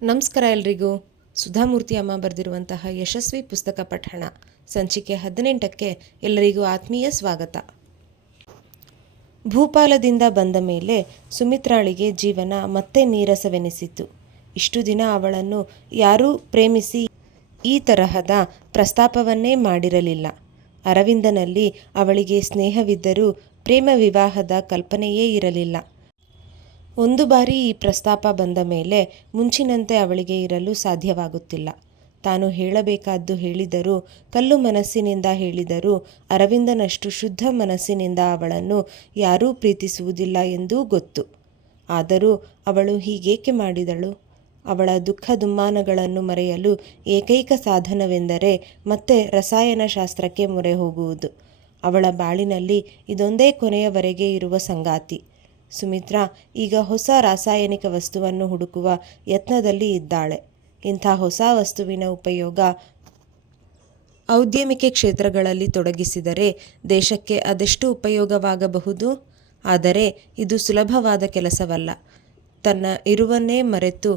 ನಮಸ್ಕಾರ ಎಲ್ರಿಗೂ. ಸುಧಾಮೂರ್ತಿ ಅಮ್ಮ ಬರೆದಿರುವಂತಹ ಯಶಸ್ವಿ ಪುಸ್ತಕ ಪಠಣ ಸಂಚಿಕೆ 18ಕ್ಕೆ ಎಲ್ಲರಿಗೂ ಆತ್ಮೀಯ ಸ್ವಾಗತ. ಭೂಪಾಲದಿಂದ ಬಂದ ಮೇಲೆ ಸುಮಿತ್ರಾಳಿಗೆ ಜೀವನ ಮತ್ತೆ ನೀರಸವೆನಿಸಿತು. ಇಷ್ಟು ದಿನ ಅವಳನ್ನು ಯಾರೂ ಪ್ರೇಮಿಸಿ ಈ ತರಹದ ಪ್ರಸ್ತಾಪವನ್ನೇ ಮಾಡಿರಲಿಲ್ಲ. ಅರವಿಂದನಲ್ಲಿ ಅವಳಿಗೆ ಸ್ನೇಹವಿದ್ದರೂ ಪ್ರೇಮ ವಿವಾಹದ ಕಲ್ಪನೆಯೇ ಇರಲಿಲ್ಲ. ಒಂದು ಬಾರಿ ಈ ಪ್ರಸ್ತಾಪ ಬಂದ ಮೇಲೆ ಮುಂಚಿನಂತೆ ಅವಳಿಗೆ ಇರಲು ಸಾಧ್ಯವಾಗುತ್ತಿಲ್ಲ. ತಾನು ಹೇಳಬೇಕಾದ್ದು ಹೇಳಿದರೂ, ಕಲ್ಲು ಮನಸ್ಸಿನಿಂದ ಹೇಳಿದರೂ ಅರವಿಂದನಷ್ಟು ಶುದ್ಧ ಮನಸ್ಸಿನಿಂದ ಅವಳನ್ನು ಯಾರೂ ಪ್ರೀತಿಸುವುದಿಲ್ಲ ಎಂದೂ ಗೊತ್ತು. ಆದರೂ ಅವಳು ಹೀಗೇಕೆ ಮಾಡಿದಳು? ಅವಳ ದುಃಖ ದುಮ್ಮಾನಗಳನ್ನು ಮರೆಯಲು ಏಕೈಕ ಸಾಧನವೆಂದರೆ ಮತ್ತೆ ರಸಾಯನಶಾಸ್ತ್ರಕ್ಕೆ ಮೊರೆ ಹೋಗುವುದು. ಅವಳ ಬಾಳಿನಲ್ಲಿ ಇದೊಂದೇ ಕೊನೆಯವರೆಗೆ ಇರುವ ಸಂಗಾತಿ. ಸುಮಿತ್ರಾ ಈಗ ಹೊಸ ರಾಸಾಯನಿಕ ವಸ್ತುವನ್ನು ಹುಡುಕುವ ಯತ್ನದಲ್ಲಿ ಇದ್ದಾಳೆ. ಇಂಥ ಹೊಸ ವಸ್ತುವಿನ ಉಪಯೋಗ ಔದ್ಯಮಿಕೆ ಕ್ಷೇತ್ರಗಳಲ್ಲಿ ತೊಡಗಿಸಿದರೆ ದೇಶಕ್ಕೆ ಅದೆಷ್ಟು ಉಪಯೋಗವಾಗಬಹುದು? ಆದರೆ ಇದು ಸುಲಭವಾದ ಕೆಲಸವಲ್ಲ. ತನ್ನ ಇರುವನ್ನೇ ಮರೆತು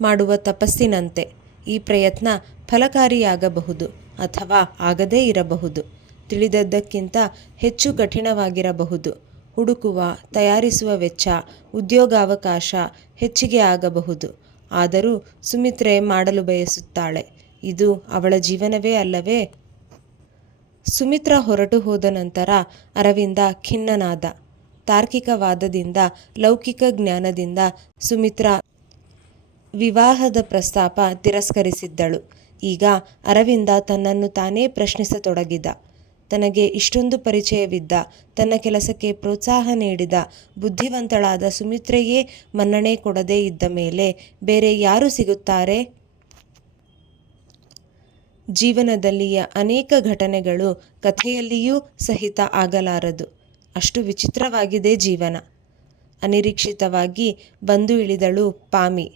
ಮಾಡುವ ತಪಸ್ಸಿನಂತೆ. ಈ ಪ್ರಯತ್ನ ಫಲಕಾರಿಯಾಗಬಹುದು ಅಥವಾ ಆಗದೇ ಇರಬಹುದು. ತಿಳಿದದ್ದಕ್ಕಿಂತ ಹೆಚ್ಚು ಕಠಿಣವಾಗಿರಬಹುದು. ಹುಡುಕುವ, ತಯಾರಿಸುವ ವೆಚ್ಚ, ಉದ್ಯೋಗಾವಕಾಶ ಹೆಚ್ಚಿಗೆ ಆಗಬಹುದು. ಆದರೂ ಸುಮಿತ್ರೆ ಮಾಡಲು ಬಯಸುತ್ತಾಳೆ. ಇದು ಅವಳ ಜೀವನವೇ ಅಲ್ಲವೇ? ಸುಮಿತ್ರಾ ಹೊರಟು ಹೋದ ನಂತರ ಅರವಿಂದ ಖಿನ್ನನಾದ. ತಾರ್ಕಿಕವಾದದಿಂದ, ಲೌಕಿಕ ಜ್ಞಾನದಿಂದ ಸುಮಿತ್ರಾ ವಿವಾಹದ ಪ್ರಸ್ತಾಪ ತಿರಸ್ಕರಿಸಿದ್ದಳು. ಈಗ ಅರವಿಂದ ತನ್ನನ್ನು ತಾನೇ ಪ್ರಶ್ನಿಸತೊಡಗಿದ. ತನಗೆ ಇಷ್ಟೊಂದು ಪರಿಚಯವಿದ್ದ, ತನ್ನ ಕೆಲಸಕ್ಕೆ ಪ್ರೋತ್ಸಾಹ ನೀಡಿದ ಬುದ್ಧಿವಂತಳಾದ ಸುಮಿತ್ರೆಯೇ ಮನ್ನಣೆ ಕೊಡದೇ ಇದ್ದ ಮೇಲೆ ಬೇರೆ ಯಾರು ಸಿಗುತ್ತಾರೆ? ಜೀವನದಲ್ಲಿಯ ಅನೇಕ ಘಟನೆಗಳು ಕಥೆಯಲ್ಲಿಯೂ ಸಹಿತ ಆಗಲಾರದು. ಅಷ್ಟು ವಿಚಿತ್ರವಾಗಿದೆ ಜೀವನ. ಅನಿರೀಕ್ಷಿತವಾಗಿ ಬಂದು ಇಳಿದಳು ಪಾಮಿ.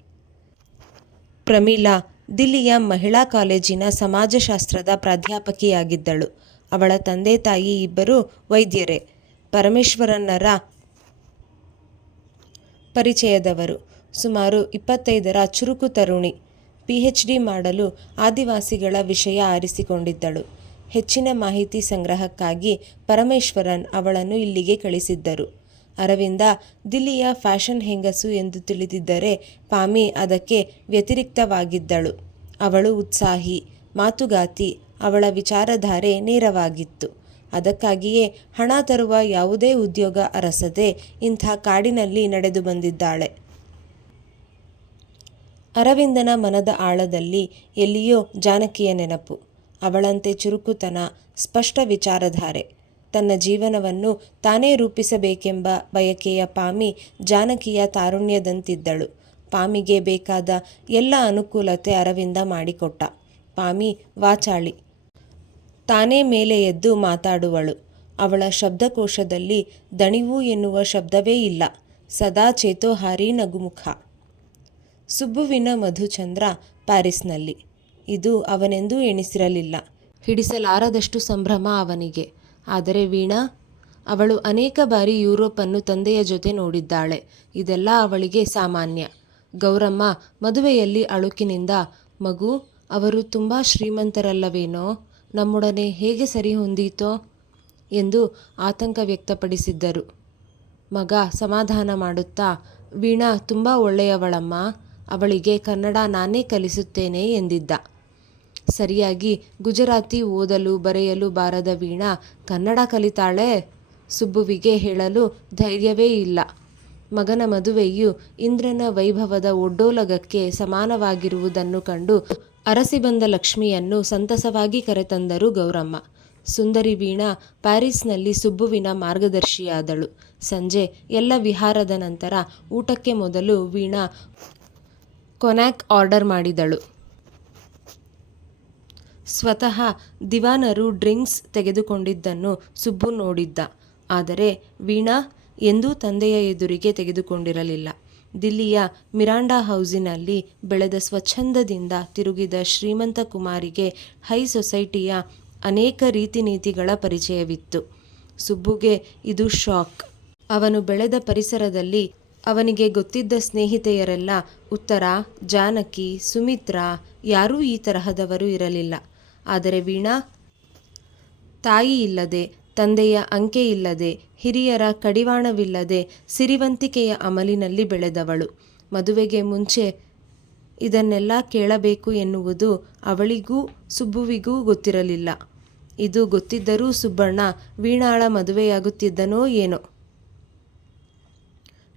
ಪ್ರಮೀಳಾ ದಿಲ್ಲಿಯ ಮಹಿಳಾ ಕಾಲೇಜಿನ ಸಮಾಜಶಾಸ್ತ್ರದ ಪ್ರಾಧ್ಯಾಪಕಿಯಾಗಿದ್ದಳು. ಅವಳ ತಂದೆ ತಾಯಿ ಇಬ್ಬರೂ ವೈದ್ಯರೇ. ಪರಮೇಶ್ವರನ್ನರ ಪರಿಚಯದವರು. ಸುಮಾರು 25ರ ಚುರುಕು ತರುಣಿ. PhD ಮಾಡಲು ಆದಿವಾಸಿಗಳ ವಿಷಯ ಆರಿಸಿಕೊಂಡಿದ್ದಳು. ಹೆಚ್ಚಿನ ಮಾಹಿತಿ ಸಂಗ್ರಹಕ್ಕಾಗಿ ಪರಮೇಶ್ವರನ್ ಅವಳನ್ನು ಇಲ್ಲಿಗೆ ಕಳಿಸಿದ್ದರು. ಅರವಿಂದ ದಿಲ್ಲಿಯ ಫ್ಯಾಷನ್ ಹೆಂಗಸು ಎಂದು ತಿಳಿದಿದ್ದರೆ ಪಾಮಿ ಅದಕ್ಕೆ ವ್ಯತಿರಿಕ್ತವಾಗಿದ್ದಳು. ಅವಳು ಉತ್ಸಾಹಿ, ಮಾತುಗಾತಿ. ಅವಳ ವಿಚಾರಧಾರೆ ನೇರವಾಗಿತ್ತು. ಅದಕ್ಕಾಗಿಯೇ ಹಣ ತರುವ ಯಾವುದೇ ಉದ್ಯೋಗ ಅರಸದೆ ಇಂಥ ಕಾಡಿನಲ್ಲಿ ನಡೆದು ಬಂದಿದ್ದಾಳೆ. ಅರವಿಂದನ ಮನದ ಆಳದಲ್ಲಿ ಎಲ್ಲಿಯೋ ಜಾನಕಿಯ ನೆನಪು. ಅವಳಂತೆ ಚುರುಕುತನ, ಸ್ಪಷ್ಟ ವಿಚಾರಧಾರೆ. ತನ್ನ ಜೀವನವನ್ನು ತಾನೇ ರೂಪಿಸಬೇಕೆಂಬ ಬಯಕೆಯ ಪಾಮಿ ಜಾನಕಿಯ ತಾರುಣ್ಯದಂತಿದ್ದಳು. ಪಾಮಿಗೆ ಬೇಕಾದ ಎಲ್ಲ ಅನುಕೂಲತೆ ಅರವಿಂದ ಮಾಡಿಕೊಟ್ಟ. ಪಾಮಿ ವಾಚಾಳಿ. ತಾನೇ ಮೇಲೆ ಎದ್ದು ಮಾತಾಡುವಳು. ಅವಳ ಶಬ್ದಕೋಶದಲ್ಲಿ ದಣಿವು ಎನ್ನುವ ಶಬ್ದವೇ ಇಲ್ಲ. ಸದಾ ಚೇತೋಹಾರಿ ನಗುಮುಖ. ಸುಬ್ಬುವಿನ ಮಧುಚಂದ್ರ ಪ್ಯಾರಿಸ್ನಲ್ಲಿ. ಇದು ಅವನೆಂದೂ ಎಣಿಸಿರಲಿಲ್ಲ. ಹಿಡಿಸಲಾರದಷ್ಟು ಸಂಭ್ರಮ ಅವನಿಗೆ. ಆದರೆ ವೀಣಾ? ಅವಳು ಅನೇಕ ಬಾರಿ ಯುರೋಪನ್ನು ತಂದೆಯ ಜೊತೆ ನೋಡಿದ್ದಾಳೆ. ಇದೆಲ್ಲ ಅವಳಿಗೆ ಸಾಮಾನ್ಯ. ಗೌರಮ್ಮ ಮದುವೆಯಲ್ಲಿ ಅಳುಕಿನಿಂದ, ಮಗು, ಅವರು ತುಂಬ ಶ್ರೀಮಂತರಲ್ಲವೇನೋ, ನಮ್ಮೊಡನೆ ಹೇಗೆ ಸರಿ ಹೊಂದೀತೋ ಎಂದು ಆತಂಕ ವ್ಯಕ್ತಪಡಿಸಿದ್ದರು. ಮಗ ಸಮಾಧಾನ ಮಾಡುತ್ತಾ, ವೀಣಾ ತುಂಬ ಒಳ್ಳೆಯವಳಮ್ಮ, ಅವಳಿಗೆ ಕನ್ನಡ ನಾನೇ ಕಲಿಸುತ್ತೇನೆ ಎಂದಿದ್ದ. ಸರಿಯಾಗಿ ಗುಜರಾತಿ ಓದಲು ಬರೆಯಲು ಬಾರದ ವೀಣಾ ಕನ್ನಡ ಕಲಿತಾಳೆ? ಸುಬ್ಬುವಿಗೆ ಹೇಳಲು ಧೈರ್ಯವೇ ಇಲ್ಲ. ಮಗನ ಮದುವೆಯು ಇಂದ್ರನ ವೈಭವದ ಒಡ್ಡೋಲಗಕ್ಕೆ ಸಮಾನವಾಗಿರುವುದನ್ನು ಕಂಡು ಅರಸಿ ಬಂದ ಲಕ್ಷ್ಮಿಯನ್ನು ಸಂತಸವಾಗಿ ಕರೆತಂದರು ಗೌರಮ್ಮ. ಸುಂದರಿ ವೀಣಾ ಪ್ಯಾರಿಸ್ನಲ್ಲಿ ಸುಬ್ಬುವಿನ ಮಾರ್ಗದರ್ಶಿಯಾದಳು. ಸಂಜೆ ಎಲ್ಲ ವಿಹಾರದ ನಂತರ ಊಟಕ್ಕೆ ಮೊದಲು ವೀಣಾ ಕೊನ್ಯಾಕ್ ಆರ್ಡರ್ ಮಾಡಿದಳು. ಸ್ವತಃ ದಿವಾನರು ಡ್ರಿಂಕ್ಸ್ ತೆಗೆದುಕೊಂಡಿದ್ದನ್ನು ಸುಬ್ಬು ನೋಡಿದ್ದ. ಆದರೆ ವೀಣಾ ಎಂದೂ ತಂದೆಯ ಎದುರಿಗೆ ತೆಗೆದುಕೊಂಡಿರಲಿಲ್ಲ. ದಿಲ್ಲಿಯ ಮಿರಾಂಡಾ ಹೌಸಿನಲ್ಲಿ ಬೆಳೆದ ಸ್ವಚ್ಛಂದದಿಂದ ತಿರುಗಿದ ಶ್ರೀಮಂತ ಕುಮಾರಿಗೆ ಹೈ ಸೊಸೈಟಿಯ ಅನೇಕ ರೀತಿ ನೀತಿಗಳ ಪರಿಚಯವಿತ್ತು. ಸುಬ್ಬುಗೆ ಇದು ಶಾಕ್. ಅವನು ಬೆಳೆದ ಪರಿಸರದಲ್ಲಿ ಅವನಿಗೆ ಗೊತ್ತಿದ್ದ ಸ್ನೇಹಿತೆಯರೆಲ್ಲ ಉತ್ತರ, ಜಾನಕಿ, ಸುಮಿತ್ರಾ, ಯಾರೂ ಈ ತರಹದವರು ಇರಲಿಲ್ಲ. ಆದರೆ ವೀಣಾ ತಾಯಿ ಇಲ್ಲದೆ, ತಂದೆಯ ಅಂಕೆ ಇಲ್ಲದೆ, ಹಿರಿಯರ ಕಡಿವಾಣವಿಲ್ಲದೆ ಸಿರಿವಂತಿಕೆಯ ಅಮಲಿನಲ್ಲಿ ಬೆಳೆದವಳು. ಮದುವೆಗೆ ಮುಂಚೆ ಇದನ್ನೆಲ್ಲ ಕೇಳಬೇಕು ಎನ್ನುವುದು ಅವಳಿಗೂ ಸುಬ್ಬುವಿಗೂ ಗೊತ್ತಿರಲಿಲ್ಲ. ಇದು ಗೊತ್ತಿದ್ದರೂ ಸುಬ್ಬಣ್ಣ ವೀಣಾಳ ಮದುವೆಯಾಗುತ್ತಿದ್ದನೋ ಏನೋ.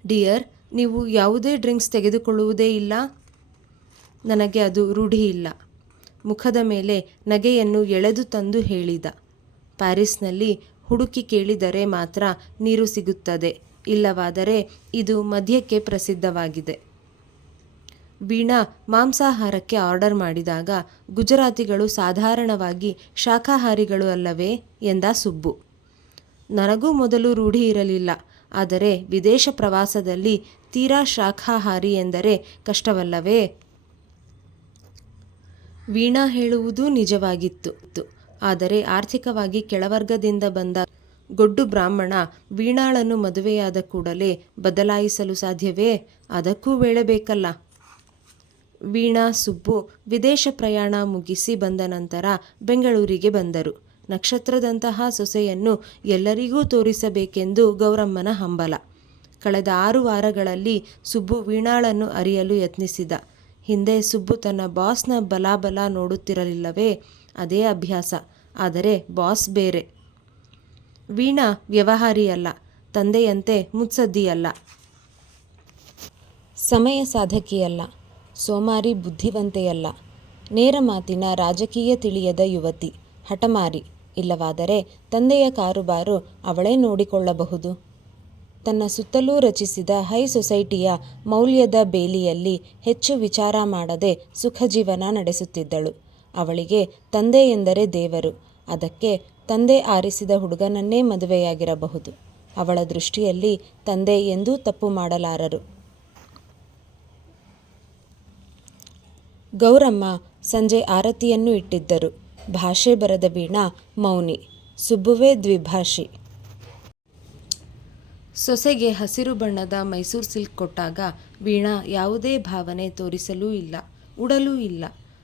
ಡಿಯರ್, ನೀವು ಯಾವುದೇ ಡ್ರಿಂಕ್ಸ್ ತೆಗೆದುಕೊಳ್ಳುವುದೇ ಇಲ್ಲ? ನನಗೆ ಅದು ರೂಢಿಯಿಲ್ಲ. ಮುಖದ ಮೇಲೆ ನಗೆಯನ್ನು ಎಳೆದು ತಂದು ಹೇಳಿದ. ಪ್ಯಾರಿಸ್ನಲ್ಲಿ ಹುಡುಕಿ ಕೇಳಿದರೆ ಮಾತ್ರ ನೀರು ಸಿಗುತ್ತದೆ, ಇಲ್ಲವಾದರೆ ಇದು ಮದ್ಯಕ್ಕೆ ಪ್ರಸಿದ್ಧವಾಗಿದೆ. ವೀಣಾ ಮಾಂಸಾಹಾರಕ್ಕೆ ಆರ್ಡರ್ ಮಾಡಿದಾಗ ಗುಜರಾತಿಗಳು ಸಾಧಾರಣವಾಗಿ ಶಾಕಾಹಾರಿಗಳು ಅಲ್ಲವೇ ಎಂದ ಸುಬ್ಬು. ನನಗೂ ಮೊದಲು ರೂಢಿ ಇರಲಿಲ್ಲ. ಆದರೆ ವಿದೇಶ ಪ್ರವಾಸದಲ್ಲಿ ತೀರಾ ಶಾಕಾಹಾರಿ ಎಂದರೆ ಕಷ್ಟವಲ್ಲವೇ? ವೀಣಾ ಹೇಳುವುದೂ ನಿಜವಾಗಿತ್ತು. ಆದರೆ ಆರ್ಥಿಕವಾಗಿ ಕೆಳವರ್ಗದಿಂದ ಬಂದ ಗೊಡ್ಡು ಬ್ರಾಹ್ಮಣ ವೀಣಾಳನ್ನು ಮದುವೆಯಾದ ಕೂಡಲೇ ಬದಲಾಯಿಸಲು ಸಾಧ್ಯವೇ? ಅದಕ್ಕೂ ವೇಳೆ ಬೇಕಲ್ಲ. ವೀಣಾ, ಸುಬ್ಬು ವಿದೇಶ ಪ್ರಯಾಣ ಮುಗಿಸಿ ಬಂದ ನಂತರ ಬೆಂಗಳೂರಿಗೆ ಬಂದರು. ನಕ್ಷತ್ರದಂತಹ ಸೊಸೆಯನ್ನು ಎಲ್ಲರಿಗೂ ತೋರಿಸಬೇಕೆಂದು ಗೌರಮ್ಮನ ಹಂಬಲ. ಕಳೆದ 6 ವಾರಗಳಲ್ಲಿ ಸುಬ್ಬು ವೀಣಾಳನ್ನು ಅರಿಯಲು ಯತ್ನಿಸಿದ. ಹಿಂದೆ ಸುಬ್ಬು ತನ್ನ ಬಾಸ್ನ ಬಲಾಬಲ ನೋಡುತ್ತಿರಲಿಲ್ಲವೇ? ಅದೇ ಅಭ್ಯಾಸ. ಆದರೆ ಬಾಸ್ ಬೇರೆ. ವೀಣಾ ವ್ಯವಹಾರಿಯಲ್ಲ, ತಂದೆಯಂತೆ ಮುತ್ಸದ್ದಿಯಲ್ಲ, ಸಮಯ ಸಾಧಕಿಯಲ್ಲ, ಸೋಮಾರಿ ಬುದ್ಧಿವಂತೆಯಲ್ಲ, ನೇರ ಮಾತಿನ ರಾಜಕೀಯ ತಿಳಿಯದ ಯುವತಿ, ಹಠಮಾರಿ. ಇಲ್ಲವಾದರೆ ತಂದೆಯ ಕಾರುಬಾರು ಅವಳೇ ನೋಡಿಕೊಳ್ಳಬಹುದು. ತನ್ನ ಸುತ್ತಲೂ ರಚಿಸಿದ ಹೈ ಸೊಸೈಟಿಯ ಮೌಲ್ಯದ ಬೇಲಿಯಲ್ಲಿ ಹೆಚ್ಚು ವಿಚಾರ ಮಾಡದೆ ಸುಖಜೀವನ ನಡೆಸುತ್ತಿದ್ದಳು. ಅವಳಿಗೆ ತಂದೆ ಎಂದರೆ ದೇವರು. ಅದಕ್ಕೆ ತಂದೆ ಆರಿಸಿದ ಹುಡುಗನನ್ನೇ ಮದುವೆಯಾಗಿರಬಹುದು. ಅವಳ ದೃಷ್ಟಿಯಲ್ಲಿ ತಂದೆ ಎಂದೂ ತಪ್ಪು ಮಾಡಲಾರರು. ಗೌರಮ್ಮ ಸಂಜೆ ಆರತಿಯನ್ನು ಇಟ್ಟಿದ್ದರು. ಭಾಷೆ ಬರದ ವೀಣಾ ಮೌನಿ, ಸುಬ್ಬುವೇ ದ್ವಿಭಾಷಿ. ಸೊಸೆಗೆ ಹಸಿರು ಬಣ್ಣದ ಮೈಸೂರು ಸಿಲ್ಕ್ ಕೊಟ್ಟಾಗ ವೀಣಾ ಯಾವುದೇ ಭಾವನೆ ತೋರಿಸಲೂ ಇಲ್ಲ, ಉಡಲೂ ಇಲ್ಲ.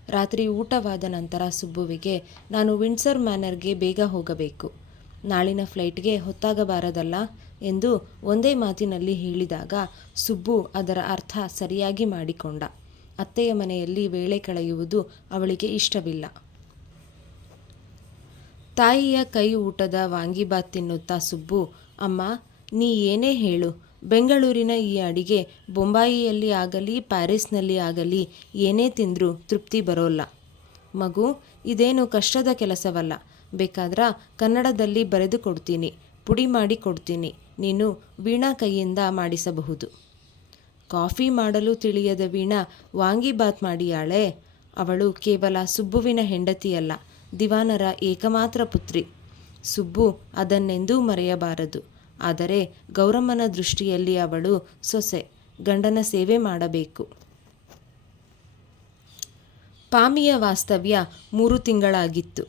ರಾತ್ರಿ ಊಟವಾದ ನಂತರ ಸುಬ್ಬುವಿಗೆ, ನಾನು ವಿಂಡ್ಸರ್ ಮ್ಯಾನರ್ಗೆ ಬೇಗ ಹೋಗಬೇಕು, ನಾಳಿನ ಫ್ಲೈಟ್ಗೆ ಹೊತ್ತಾಗಬಾರದಲ್ಲ ಎಂದು ಒಂದೇ ಮಾತಿನಲ್ಲಿ ಹೇಳಿದಾಗ ಸುಬ್ಬು ಅದರ ಅರ್ಥ ಸರಿಯಾಗಿ ಮಾಡಿಕೊಂಡ. ಅತ್ತೆಯ ಮನೆಯಲ್ಲಿ ವೇಳೆ ಕಳೆಯುವುದು ಅವಳಿಗೆ ಇಷ್ಟವಿಲ್ಲ. ತಾಯಿಯ ಕೈ ಊಟದ ವಾಂಗಿಬಾತ್ ತಿನ್ನುತ್ತಾ ಸುಬ್ಬು, ಅಮ್ಮ, ನೀ ಏನೇ ಹೇಳು, ಬೆಂಗಳೂರಿನ ಈ ಅಡಿಗೆ ಬೊಂಬಾಯಿಯಲ್ಲಿ ಆಗಲಿ ಪ್ಯಾರಿಸ್ನಲ್ಲಿ ಆಗಲಿ ಏನೇ ತಿಂದರೂ ತೃಪ್ತಿ ಬರೋಲ್ಲ. ಮಗು, ಇದೇನು ಕಷ್ಟದ ಕೆಲಸವಲ್ಲ. ಬೇಕಾದ್ರ ಕನ್ನಡದಲ್ಲಿ ಬರೆದು ಕೊಡ್ತೀನಿ, ಪುಡಿ ಮಾಡಿ ಕೊಡ್ತೀನಿ, ನೀನು ವೀಣಾ ಕೈಯಿಂದ ಮಾಡಿಸಬಹುದು. ಕಾಫಿ ಮಾಡಲು ತಿಳಿಯದ ವೀಣಾ ವಾಂಗಿಬಾತ್ ಮಾಡಿಯಾಳೆ. ಅವಳು ಕೇವಲ ಸುಬ್ಬುವಿನ ಹೆಂಡತಿಯಲ್ಲ, ದಿವಾನರ ಏಕಮಾತ್ರ ಪುತ್ರಿ. ಸುಬ್ಬು ಅದನ್ನೆಂದೂ ಮರೆಯಬಾರದು. ಆದರೆ ಗೌರಮ್ಮನ ದೃಷ್ಟಿಯಲ್ಲಿ ಅವಳು ಸೊಸೆ, ಗಂಡನ ಸೇವೆ ಮಾಡಬೇಕು. ಪಾಮಿಯ ವಾಸ್ತವ್ಯ 3 ತಿಂಗಳಾಗಿತ್ತು.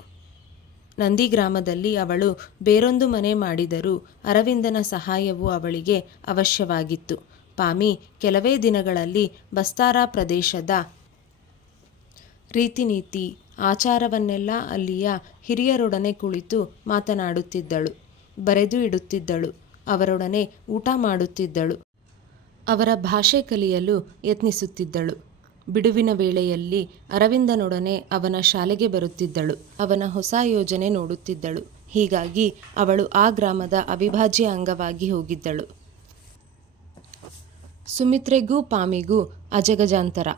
ನಂದಿಗ್ರಾಮದಲ್ಲಿ ಅವಳು ಬೇರೊಂದು ಮನೆ ಮಾಡಿದರೂ ಅರವಿಂದನ ಸಹಾಯವು ಅವಳಿಗೆ ಅವಶ್ಯವಾಗಿತ್ತು. ಪಾಮಿ ಕೆಲವೇ ದಿನಗಳಲ್ಲಿ ಬಸ್ತಾರ ಪ್ರದೇಶದ ರೀತಿನೀತಿ, ಆಚಾರವನ್ನೆಲ್ಲ ಅಲ್ಲಿಯ ಹಿರಿಯರೊಡನೆ ಕುಳಿತು ಮಾತನಾಡುತ್ತಿದ್ದಳು, ಬರೆದು ಇಡುತ್ತಿದ್ದಳು, ಅವರೊಡನೆ ಊಟ ಮಾಡುತ್ತಿದ್ದಳು, ಅವರ ಭಾಷೆ ಕಲಿಯಲು ಯತ್ನಿಸುತ್ತಿದ್ದಳು. ಬಿಡುವಿನ ವೇಳೆಯಲ್ಲಿ ಅರವಿಂದನೊಡನೆ ಅವನ ಶಾಲೆಗೆ ಬರುತ್ತಿದ್ದಳು, ಅವನ ಹೊಸ ಯೋಜನೆ ನೋಡುತ್ತಿದ್ದಳು. ಹೀಗಾಗಿ ಅವಳು ಆ ಗ್ರಾಮದ ಅವಿಭಾಜ್ಯ ಅಂಗವಾಗಿ ಹೋಗಿದ್ದಳು. ಸುಮಿತ್ರೆಗೂ ಪಾಮಿಗೂ ಅಜಗಜಾಂತರ.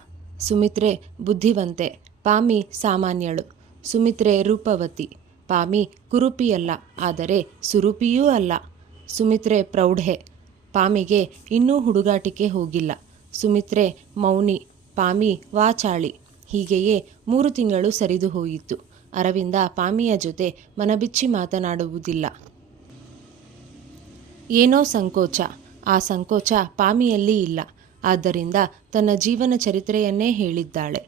ಸುಮಿತ್ರೆ ಬುದ್ಧಿವಂತೆ, ಪಾಮಿ ಸಾಮಾನ್ಯಳು. ಸುಮಿತ್ರೆ ರೂಪವತಿ, ಪಾಮಿ ಕುರುಪಿಯಲ್ಲ, ಆದರೆ ಸುರುಪಿಯೂ ಅಲ್ಲ. ಸುಮಿತ್ರೆ ಪ್ರೌಢೆ, ಪಾಮಿಗೆ ಇನ್ನೂ ಹುಡುಗಾಟಿಕೆ ಹೋಗಿಲ್ಲ. ಸುಮಿತ್ರೆ ಮೌನಿ, ಪಾಮಿ ವಾಚಾಳಿ. ಹೀಗೆಯೇ 3 ತಿಂಗಳು ಸರಿದು ಹೋಯಿತು. ಅರವಿಂದ ಪಾಮಿಯ ಜೊತೆ ಮನಬಿಚ್ಚಿ ಮಾತನಾಡುವುದಿಲ್ಲ. ಏನೋ ಸಂಕೋಚ. ಆ ಸಂಕೋಚ ಪಾಮಿಯಲ್ಲಿ ಇಲ್ಲ. ಆದ್ದರಿಂದ ತನ್ನ ಜೀವನ ಚರಿತ್ರೆಯನ್ನೇ ಹೇಳಿದ್ದಾಳೆ.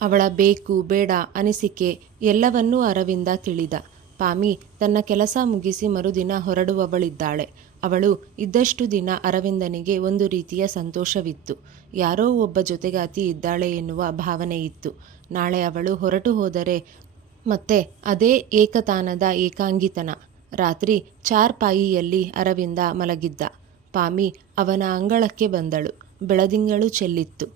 ಅವಳ ಬೇಕು ಬೇಡ ಅನಿಸಿಕೆ ಎಲ್ಲವನ್ನೂ ಅರವಿಂದ ತಿಳಿದ. ಪಾಮಿ ತನ್ನ ಕೆಲಸ ಮುಗಿಸಿ ಮರುದಿನ ಹೊರಡುವವಳಿದ್ದಾಳೆ. ಅವಳು ಇದ್ದಷ್ಟು ದಿನ ಅರವಿಂದನಿಗೆ ಒಂದು ರೀತಿಯ ಸಂತೋಷವಿತ್ತು. ಯಾರೋ ಒಬ್ಬ ಜೊತೆಗಾತಿ ಇದ್ದಾಳೆ ಎನ್ನುವ ಭಾವನೆ ಇತ್ತು. ನಾಳೆ ಅವಳು ಹೊರಟು ಹೋದರೆ ಮತ್ತೆ ಅದೇ ಏಕತಾನದ ಏಕಾಂಗಿತನ. ರಾತ್ರಿ ಚಾರ್ಪಾಯಿಯಲ್ಲಿ ಅರವಿಂದ ಮಲಗಿದ್ದ. ಪಾಮಿ ಅವನ ಅಂಗಳಕ್ಕೆ ಬಂದಳು. ಬೆಳದಿಂಗಳು ಚೆಲ್ಲಿತ್ತು.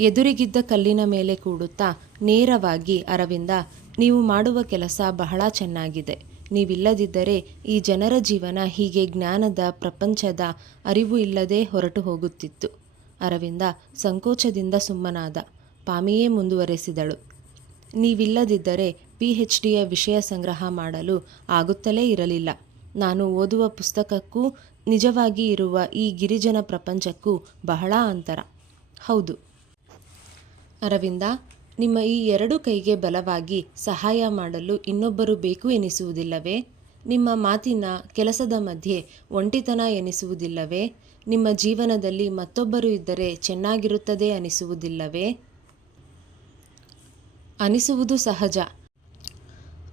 ಎದುರಿಗಿದ್ದ ಕಲ್ಲಿನ ಮೇಲೆ ಕೂಡುತ್ತಾ ನೇರವಾಗಿ, ಅರವಿಂದ, ನೀವು ಮಾಡುವ ಕೆಲಸ ಬಹಳ ಚೆನ್ನಾಗಿದೆ. ನೀವಿಲ್ಲದಿದ್ದರೆ ಈ ಜನರ ಜೀವನ ಹೀಗೆ ಜ್ಞಾನದ ಪ್ರಪಂಚದ ಅರಿವು ಇಲ್ಲದೆ ಹೊರಟು ಹೋಗುತ್ತಿತ್ತು. ಅರವಿಂದ ಸಂಕೋಚದಿಂದ ಸುಮ್ಮನಾದ. ಪಾಮಿಯೇ ಮುಂದುವರೆಸಿದಳು. ನೀವಿಲ್ಲದಿದ್ದರೆ PhDಯ ವಿಷಯ ಸಂಗ್ರಹ ಮಾಡಲು ಆಗುತ್ತಲೇ ಇರಲಿಲ್ಲ. ನಾನು ಓದುವ ಪುಸ್ತಕಕ್ಕೂ ನಿಜವಾಗಿ ಇರುವ ಈ ಗಿರಿಜನ ಪ್ರಪಂಚಕ್ಕೂ ಬಹಳ ಅಂತರ. ಹೌದು ಅರವಿಂದ, ನಿಮ್ಮ ಈ ಎರಡು ಕೈಗೆ ಬಲವಾಗಿ ಸಹಾಯ ಮಾಡಲು ಇನ್ನೊಬ್ಬರು ಬೇಕು ಎನಿಸುವುದಿಲ್ಲವೇ? ನಿಮ್ಮ ಮಾತಿನ ಕೆಲಸದ ಮಧ್ಯೆ ಒಂಟಿತನ ಎನಿಸುವುದಿಲ್ಲವೇ? ನಿಮ್ಮ ಜೀವನದಲ್ಲಿ ಮತ್ತೊಬ್ಬರು ಇದ್ದರೆ ಚೆನ್ನಾಗಿರುತ್ತದೆ ಅನಿಸುವುದಿಲ್ಲವೇ? ಅನಿಸುವುದು ಸಹಜ.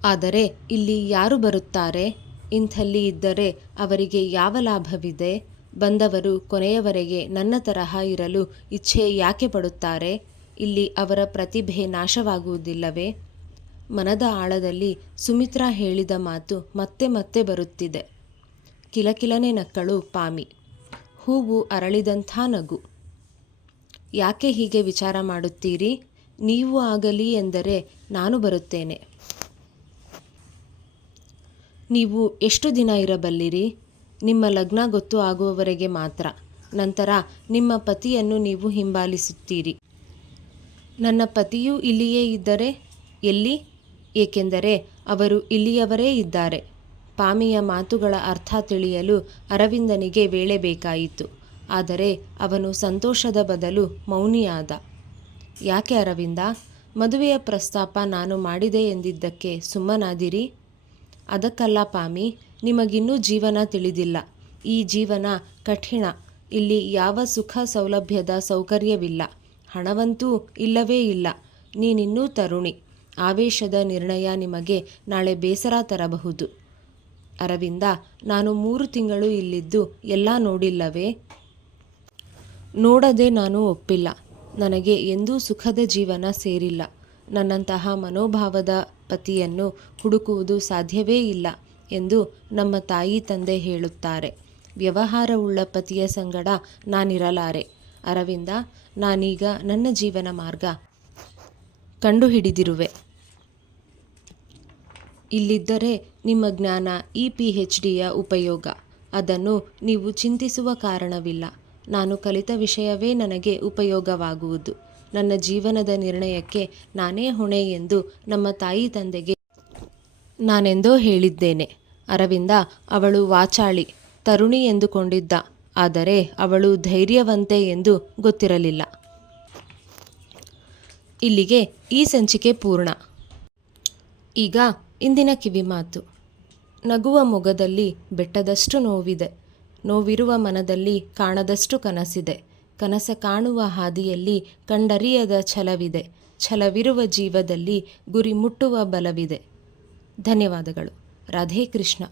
ಆದರೆ ಇಲ್ಲಿ ಯಾರು ಬರುತ್ತಾರೆ? ಇಂಥಲ್ಲಿ ಇದ್ದರೆ ಅವರಿಗೆ ಯಾವ ಲಾಭವಿದೆ? ಬಂದವರು ಕೊನೆಯವರೆಗೆ ನನ್ನ ತರಹ ಇರಲು ಇಚ್ಛೆ ಯಾಕೆ ಪಡುತ್ತಾರೆ? ಇಲ್ಲಿ ಅವರ ಪ್ರತಿಭೆ ನಾಶವಾಗುವುದಿಲ್ಲವೇ? ಮನದ ಆಳದಲ್ಲಿ ಸುಮಿತ್ರಾ ಹೇಳಿದ ಮಾತು ಮತ್ತೆ ಮತ್ತೆ ಬರುತ್ತಿದೆ. ಕಿಲಕಿಲನೆ ನಕ್ಕಳು ಪಾಮಿ. ಹೂವು ಅರಳಿದಂಥ ನಗು. ಯಾಕೆ ಹೀಗೆ ವಿಚಾರ ಮಾಡುತ್ತೀರಿ? ನೀವು ಆಗಲಿ ಎಂದರೆ ನಾನು ಬರುತ್ತೇನೆ. ನೀವು ಎಷ್ಟು ದಿನ ಇರಬಲ್ಲಿರಿ? ನಿಮ್ಮ ಲಗ್ನ ಗೊತ್ತು ಆಗುವವರೆಗೆ ಮಾತ್ರ. ನಂತರ ನಿಮ್ಮ ಪತಿಯನ್ನು ನೀವು ಹಿಂಬಾಲಿಸುತ್ತೀರಿ. ನನ್ನ ಪತಿಯೂ ಇಲ್ಲಿಯೇ ಇದ್ದರೆ? ಎಲ್ಲಿ? ಏಕೆಂದರೆ ಅವರು ಇಲ್ಲಿಯವರೇ ಇದ್ದಾರೆ. ಪಾಮಿಯ ಮಾತುಗಳ ಅರ್ಥ ತಿಳಿಯಲು ಅರವಿಂದನಿಗೆ ವೇಳೆ ಬೇಕಾಯಿತು. ಆದರೆ ಅವನು ಸಂತೋಷದ ಬದಲು ಮೌನಿಯಾದ. ಯಾಕೆ ಅರವಿಂದ? ಮದುವೆಯ ಪ್ರಸ್ತಾಪ ನಾನು ಮಾಡಿದೆ ಎಂದಿದ್ದಕ್ಕೆ ಸುಮ್ಮನಾದಿರಿ? ಅದಕ್ಕಲ್ಲ ಪಾಮಿ, ನಿಮಗಿನ್ನೂ ಜೀವನ ತಿಳಿದಿಲ್ಲ. ಈ ಜೀವನ ಕಠಿಣ. ಇಲ್ಲಿ ಯಾವ ಸುಖ ಸೌಲಭ್ಯದ ಸೌಕರ್ಯವಿಲ್ಲ. ಹಣವಂತೂ ಇಲ್ಲವೇ ಇಲ್ಲ. ನೀನಿನ್ನೂ ತರುಣಿ. ಆವೇಶದ ನಿರ್ಣಯ ನಿಮಗೆ ನಾಳೆ ಬೇಸರ ತರಬಹುದು. ಅರವಿಂದ, ನಾನು 3 ತಿಂಗಳು ಇಲ್ಲಿದ್ದು ಎಲ್ಲ ನೋಡಿಲ್ಲವೇ? ನೋಡದೆ ನಾನು ಒಪ್ಪಿಲ್ಲ. ನನಗೆ ಎಂದೂ ಸುಖದ ಜೀವನ ಸೇರಿಲ್ಲ. ನನ್ನಂತಹ ಮನೋಭಾವದ ಪತಿಯನ್ನು ಹುಡುಕುವುದು ಸಾಧ್ಯವೇ ಇಲ್ಲ ಎಂದು ನಮ್ಮ ತಾಯಿ ತಂದೆ ಹೇಳುತ್ತಾರೆ. ವ್ಯವಹಾರವುಳ್ಳ ಪತಿಯ ಸಂಗಡ ನಾನಿರಲಾರೆ. ಅರವಿಂದ, ನಾನೀಗ ನನ್ನ ಜೀವನ ಮಾರ್ಗ ಕಂಡುಹಿಡಿದಿರುವೆ. ಇಲ್ಲಿದ್ದರೆ ನಿಮ್ಮ ಜ್ಞಾನ ಈ PhDಯ ಉಪಯೋಗ. ಅದನ್ನು ನೀವು ಚಿಂತಿಸುವ ಕಾರಣವಿಲ್ಲ. ನಾನು ಕಲಿತ ವಿಷಯವೇ ನನಗೆ ಉಪಯೋಗವಾಗುವುದು. ನನ್ನ ಜೀವನದ ನಿರ್ಣಯಕ್ಕೆ ನಾನೇ ಹೊಣೆ ಎಂದು ನಮ್ಮ ತಾಯಿ ತಂದೆಗೆ ನಾನೆಂದೋ ಹೇಳಿದ್ದೇನೆ. ಅರವಿಂದ, ಅವಳು ವಾಚಾಳಿ, ತರುಣಿ ಎಂದುಕೊಂಡಿದ್ದ. ಆದರೆ ಅವಳು ಧೈರ್ಯವಂತೆ ಎಂದು ಗೊತ್ತಿರಲಿಲ್ಲ. ಇಲ್ಲಿಗೆ ಈ ಸಂಚಿಕೆ ಪೂರ್ಣ. ಈಗ ಇಂದಿನ ಕಿವಿಮಾತು. ನಗುವ ಮೊಗದಲ್ಲಿ ಬೆಟ್ಟದಷ್ಟು ನೋವಿದೆ. ನೋವಿರುವ ಮನದಲ್ಲಿ ಕಾಣದಷ್ಟು ಕನಸಿದೆ. ಕನಸ ಕಾಣುವ ಹಾದಿಯಲ್ಲಿ ಕಂಡರಿಯದ ಛಲವಿದೆ. ಛಲವಿರುವ ಜೀವದಲ್ಲಿ ಗುರಿ ಮುಟ್ಟುವ ಬಲವಿದೆ. ಧನ್ಯವಾದಗಳು. ರಾಧೇ ಕೃಷ್ಣ.